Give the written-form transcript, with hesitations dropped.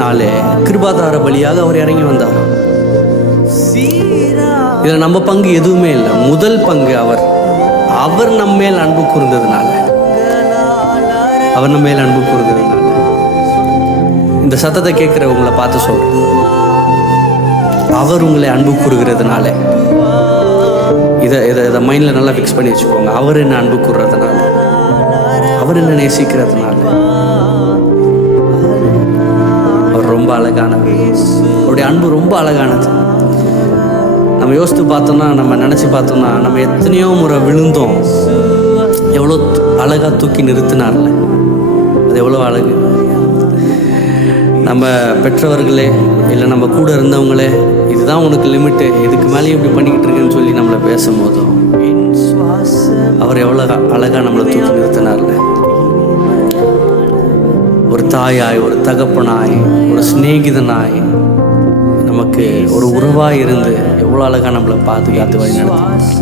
நாளே கிருபாதார பலியாக அவர் இறங்கி வந்தார். இதில் நம்ம பங்கு எதுவுமே இல்லை. முதல் பங்கு அவர் நம்ம மேல் அன்பு கூர்ந்ததுனால, இந்த சத்தத்தை கேட்கிறவங்களை பார்த்து சொல்றேன், அவர் உங்களை அன்பு கூறுகிறதுனால, இதை மைண்டில் நல்லா ஃபிக்ஸ் பண்ணி வச்சுக்கோங்க. அவர் என்ன அன்பு கூறுறதுனால, அவர் என்ன நேசிக்கிறதுனால, அவர் ரொம்ப அழகானவர். அவருடைய அன்பு ரொம்ப அழகானது. நம்ம யோசித்து பார்த்தோம்னா, நம்ம நினச்சி பார்த்தோம்னா, நம்ம எத்தனையோ முறை விழுந்தோம், எவ்வளோ அழகாக தூக்கி நிறுத்தினார்ல, அது எவ்வளோ அழகு. நம்ம பெற்றவர்களே இல்லை நம்ம கூட இருந்தவங்களே, இதுதான் உனக்கு லிமிட்டு, இதுக்கு மேலேயும் இப்படி பண்ணிக்கிட்டு இருக்குன்னு சொல்லி நம்மளை பேசும்போதும் அவர் எவ்வளோ அழகாக நம்மளை தூக்கி நிறுத்தினார்ல. ஒரு தாயாய், ஒரு தகப்பனாய், ஒரு சிநேகிதனாய், நமக்கு ஒரு உறவாக இருந்து எவ்வளோ அழகாக நம்மளை பாதுகாத்து வழி நடத்தி